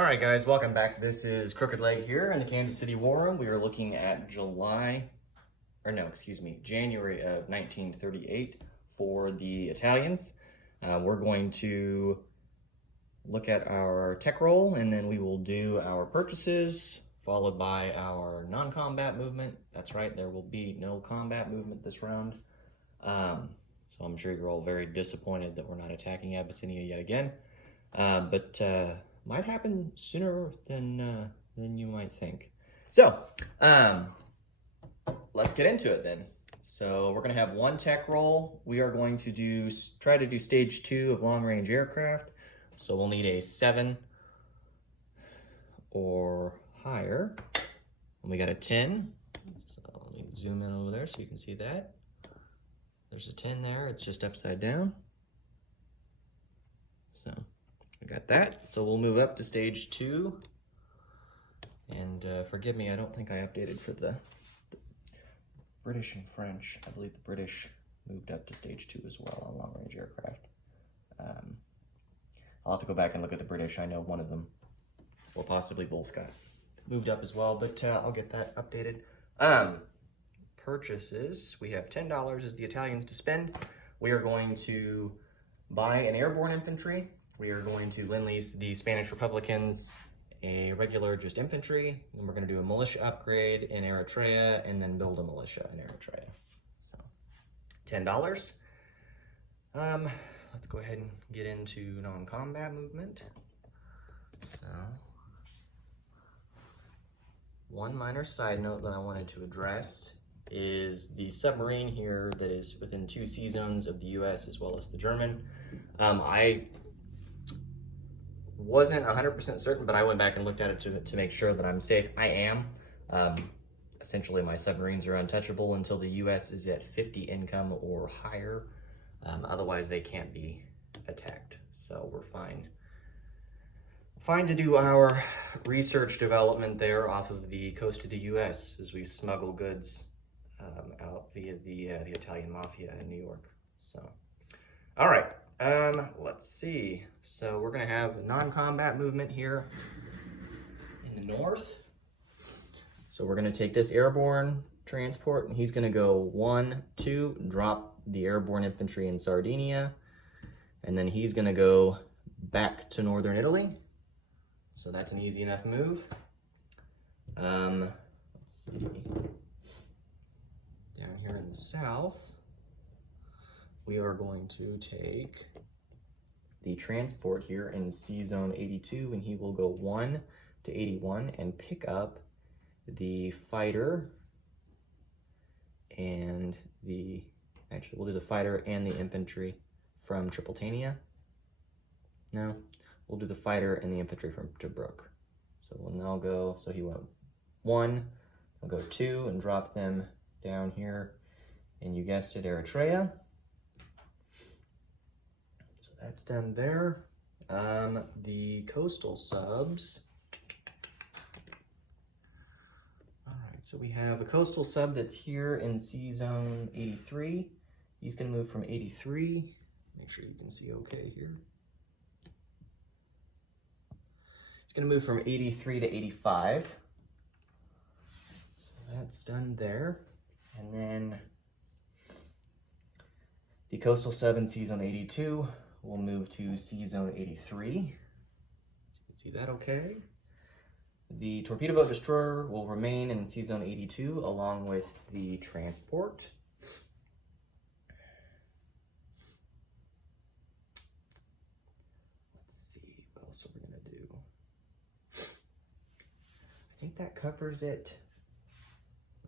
All right, guys, welcome back. This is Crooked Leg here in the Kansas City War Room. We are looking at January of 1938 for the Italians. We're going to look at our tech roll, and then we will do our purchases, followed by our non-combat movement. That's right, there will be no combat movement this round. So I'm sure you're all very disappointed that we're not attacking Abyssinia yet again. But might happen sooner than you might think. So let's get into it then. So we're going to have one tech roll. We are going to try to do stage 2 of long-range aircraft. So we'll need a 7 or higher. And we got a 10. So let me zoom in over there so you can see that. There's a 10 there. It's just upside down. So we got that. So we'll move up to stage 2. And forgive me, I don't think I updated for the British and French. I believe the British moved up to stage 2 as well on long-range aircraft. I'll have to go back and look at the British. I know one of them, or possibly both, got moved up as well, but I'll get that updated. Purchases, we have $10 as the Italians to spend. We are going to buy an airborne infantry. We are going to lend-lease the Spanish Republicans a regular just infantry, and we're going to do a militia upgrade in Eritrea, and then build a militia in Eritrea. So, $10. Let's go ahead and get into non-combat movement. So, one minor side note that I wanted to address is the submarine here that is within 2 sea zones of the US as well as the German. I wasn't 100% certain, but I went back and looked at it to make sure that I'm safe. I am. Essentially, my submarines are untouchable until the US is at 50 income or higher. Otherwise, they can't be attacked. So we're fine. Fine to do our research development there off of the coast of the US as we smuggle goods out via the Italian mafia in New York. So, all right. Let's see. So we're going to have non-combat movement here in the north. So we're going to take this airborne transport, and he's going to go 1, 2, drop the airborne infantry in Sardinia, and then he's going to go back to northern Italy. So that's an easy enough move. Let's see. Down here in the south, we are going to take the transport here in C zone 82, and he will go 1 to 81 and pick up the fighter and actually we'll do the fighter and the infantry from Tripolitania. No, we'll do the fighter and the infantry from Tobruk. So we'll now go, so he went 1, we'll go 2 and drop them down here, and you guessed it, Eritrea. So that's done there. The coastal subs. All right, so we have a coastal sub that's here in C zone 83. He's going to move from 83. Make sure you can see okay here. He's going to move from 83 to 85. So that's done there. And then the coastal sub in C zone 82 will move to C zone 83. You can see that okay. The torpedo boat destroyer will remain in C zone 82 along with the transport. Let's see what else are we going to do. I think that covers it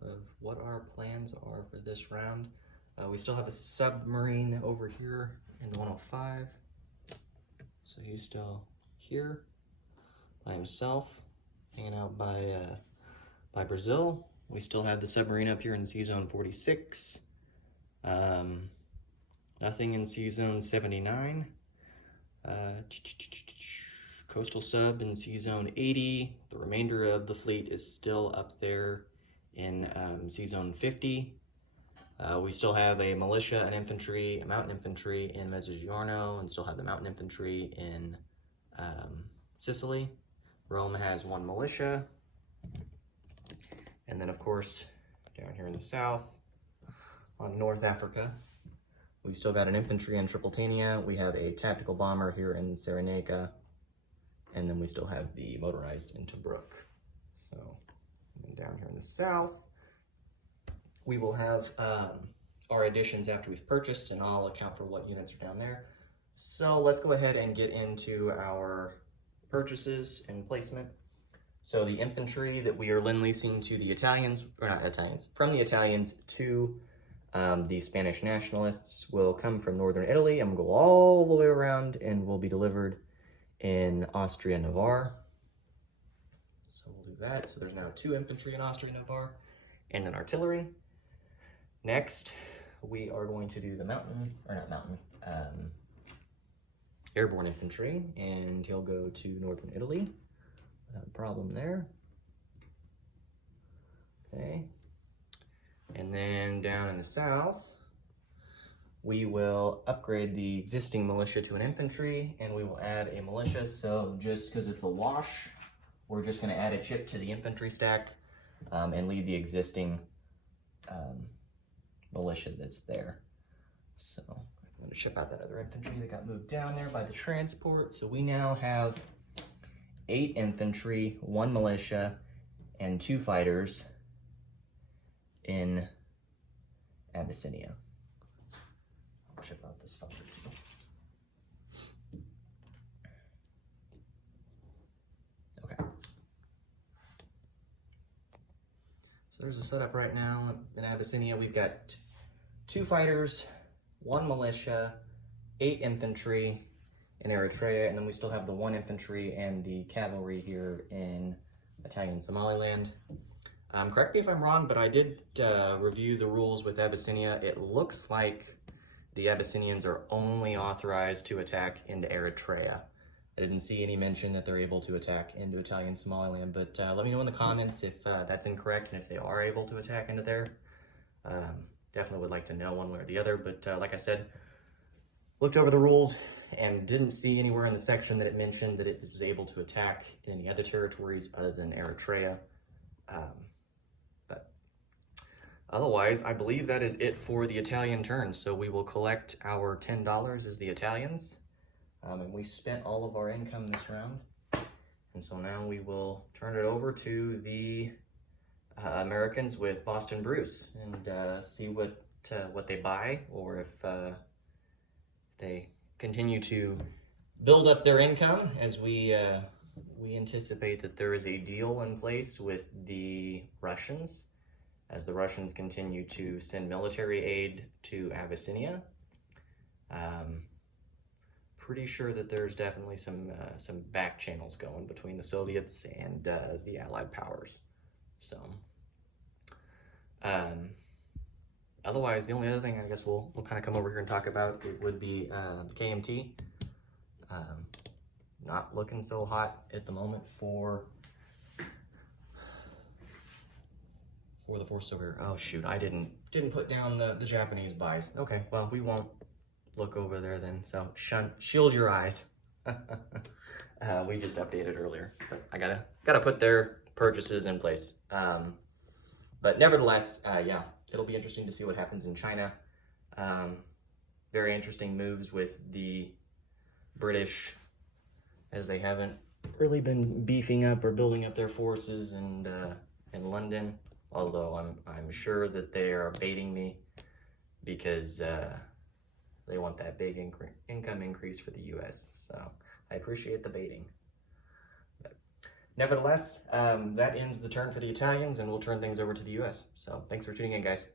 of what our plans are for this round. We still have a submarine over here in 105. So he's still here by himself, hanging out by Brazil. We still have the submarine up here in C zone 46. Nothing in C zone 79. Coastal sub in C zone 80. The remainder of the fleet is still up there in C zone 50. We still have a militia, an infantry, a mountain infantry in Mezzogiorno, and still have the mountain infantry in Sicily. Rome has 1 militia. And then of course, down here in the south, on North Africa, we've still got an infantry in Tripolitania. We have a tactical bomber here in Cyrenaica. And then we still have the motorized in Tobruk. So, and down here in the south, we will have our additions after we've purchased, and I'll account for what units are down there. So let's go ahead and get into our purchases and placement. So the infantry that we are lend-leasing to the Italians, or not Italians, from the Italians to the Spanish nationalists will come from northern Italy and will go all the way around and will be delivered in Austria-Navarre. So we'll do that. So there's now 2 infantry in Austria-Navarre and then artillery. Next, we are going to do the airborne infantry, and he'll go to northern Italy. Without a problem there. Okay. And then down in the south, we will upgrade the existing militia to an infantry, and we will add a militia. So just because it's a wash, we're just going to add a chip to the infantry stack and leave the existing militia that's there. So I'm going to ship out that other infantry that got moved down there by the transport. So we now have 8 infantry, 1 militia, and 2 fighters in Abyssinia. I'll ship out this fucker too. Okay. So there's a setup right now in Abyssinia. We've got 2 fighters, 1 militia, 8 infantry in Eritrea, and then we still have the 1 infantry and the cavalry here in Italian Somaliland. Correct me if I'm wrong, but I did review the rules with Abyssinia. It looks like the Abyssinians are only authorized to attack into Eritrea. I didn't see any mention that they're able to attack into Italian Somaliland, but let me know in the comments if that's incorrect and if they are able to attack into there. Definitely would like to know one way or the other, but like I said, looked over the rules and didn't see anywhere in the section that it mentioned that it was able to attack in any other territories other than Eritrea. But otherwise, I believe that is it for the Italian turn. So we will collect our $10 as the Italians. And we spent all of our income this round. And so now we will turn it over to the Americans with Boston Bruce and see what they buy, or if they continue to build up their income, as we anticipate that there is a deal in place with the Russians, as the Russians continue to send military aid to Abyssinia. Pretty sure that there's definitely some back channels going between the Soviets and the Allied powers. So, otherwise, the only other thing I guess we'll kind of come over here and talk about would be the KMT. Not looking so hot at the moment for the force over here. Oh shoot, I didn't put down the Japanese buys. Okay, well, we won't look over there then. So shield your eyes. We just updated earlier, but I gotta put their purchases in place. But nevertheless, yeah, it'll be interesting to see what happens in China. Very interesting moves with the British, as they haven't really been beefing up or building up their forces in London. Although I'm sure that they are baiting me because they want that big income increase for the U.S. So I appreciate the baiting. But nevertheless, that ends the turn for the Italians, and we'll turn things over to the U.S. So thanks for tuning in, guys.